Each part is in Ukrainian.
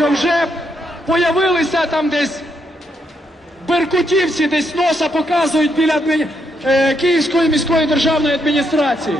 що вже появилися там десь беркутівці, десь носа показують біля адмі- е, Київської міської державної адміністрації.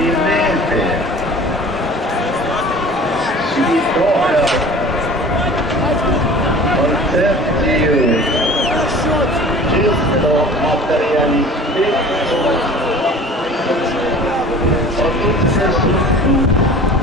Invece si ritorna Sergio Giusto materialistico Ho tutto sul tutto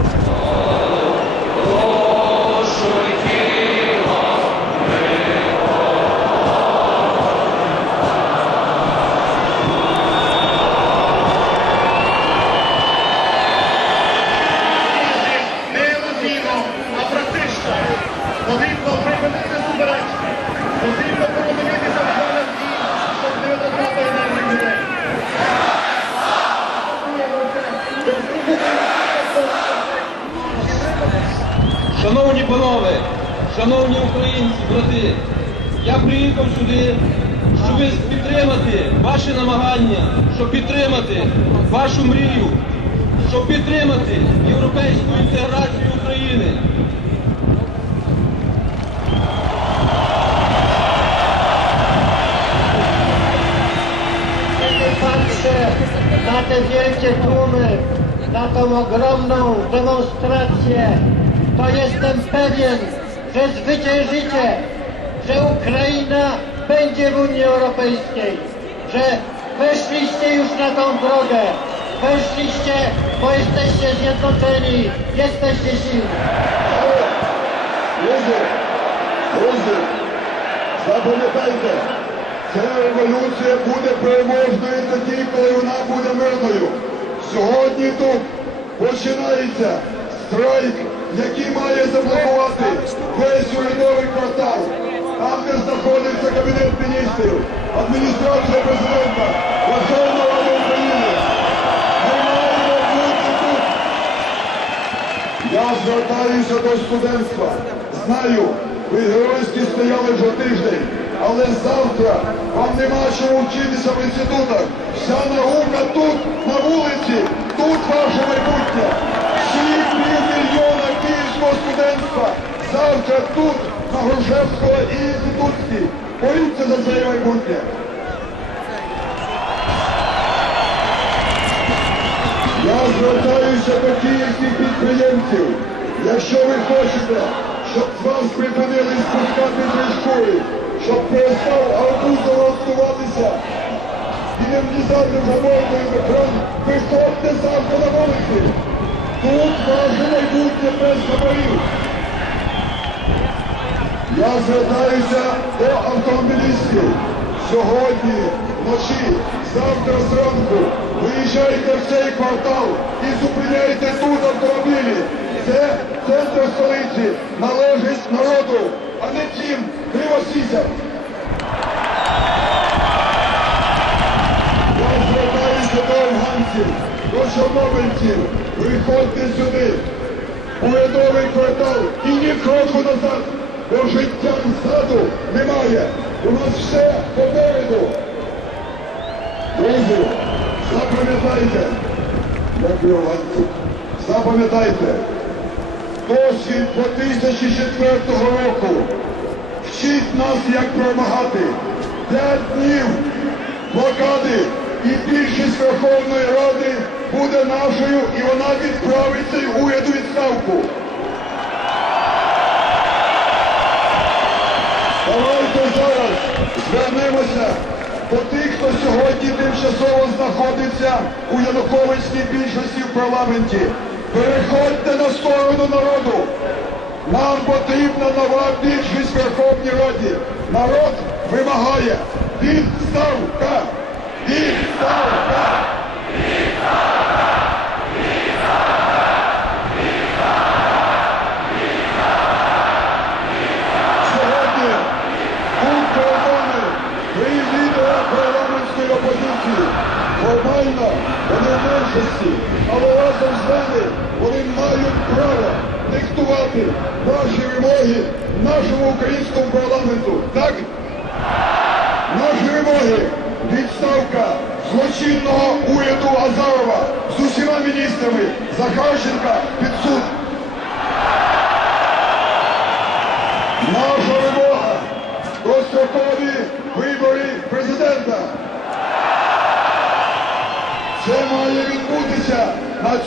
Шановні панове, шановні українці, брати, я приїхав сюди, щоб підтримати ваші намагання, щоб підтримати вашу мрію, щоб підтримати європейську інтеграцію України. Na te wielkie tłumy, na tą to jestem pewien, że zwyciężycie, że Ukraina będzie w Unii Europejskiej, że weszliście już na tą drogę, weszliście, bo jesteście zjednoczeni, jesteście silni. Друзі, друзі, запам'ятайте, ця революція буде переможною тоді, коли вона буде мирною. Сьогодні тут починається страйк, який має заблокувати весь урядовий квартал, там, де знаходиться Кабінет міністрів, адміністрація президента, Верховна Рада України. Ми маємо бути тут. Я звертаюся до студентства. Знаю, ви геройські стояли вже тиждень, але завтра вам нема чого вчитися в інститутах. Вся наука тут, на вулиці, тут ваше майбутнє. Всі півмільйона київського студентства завтра тут, на Грушевського і інститутській. Боріться за своє майбутнє. Я звертаюся до київських підприємців. Якщо ви хочете, щоб з вас припинили спускати трішкою, щоб перестав арбуз розсуватися і не влізати головний екран, виходьте завтра на вулиці. Тут ваше майбутнє без хабарів. Я звертаюся до автомобілістів. Сьогодні, вночі, завтра зранку виїжджайте в цей квартал і зупиняйте тут автомобілі. Це центр столиці належить народу, а не тим кривосізям. Я звертаюся до афганців, до чорнобильців. Виходьте сюди. Урядовий квартал і ні кроку назад. Бо вже у нас все попереду. Друзі, запам'ятайте, дякую, Ванцю, запам'ятайте, досвід 2004 року вчить нас, як перемагати. П'ять днів блокади і більшість Верховної Ради буде нашою і вона відправить цей уряд у відставку. До тих, хто сьогодні тимчасово знаходиться у Януковицькій більшості в парламенті. Переходьте на сторону народу. Нам потрібна нова більшість в Верховній Раді. Народ вимагає відставка! Формально вони в меншості, але разом з нами вони мають право диктувати ваші вимоги нашому українському парламенту. Так? Наші вимоги відставка злочинного уряду Азарова з усіма міністрами Захарченка під суд.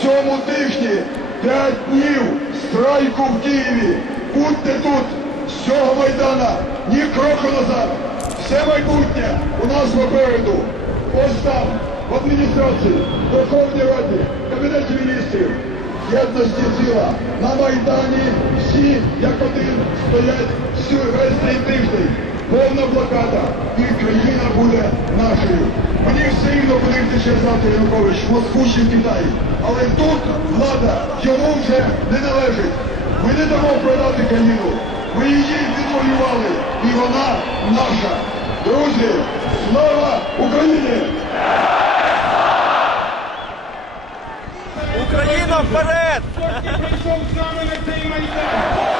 Цьому тижні. П'ять днів страйку в Києві. Будьте тут з цього майдана, ні кроку назад. Все майбутнє у нас попереду. Ось там, в адміністрації, в Верховній Раді, в Кабінеті міністрів. Єдності сила. На Майдані всі як один стоять всю весь цей тиждень. Повна блокада. І країна буде нашою. Мені все рівно втече завтра Янукович, Москву чи Китай. Але тут влада йому вже не належить. Ми не дамо продати країну. Ми її відвоювали. І вона наша. Друзі, слава Україні! Україна вперед! Прийшов з нами на цей майдан.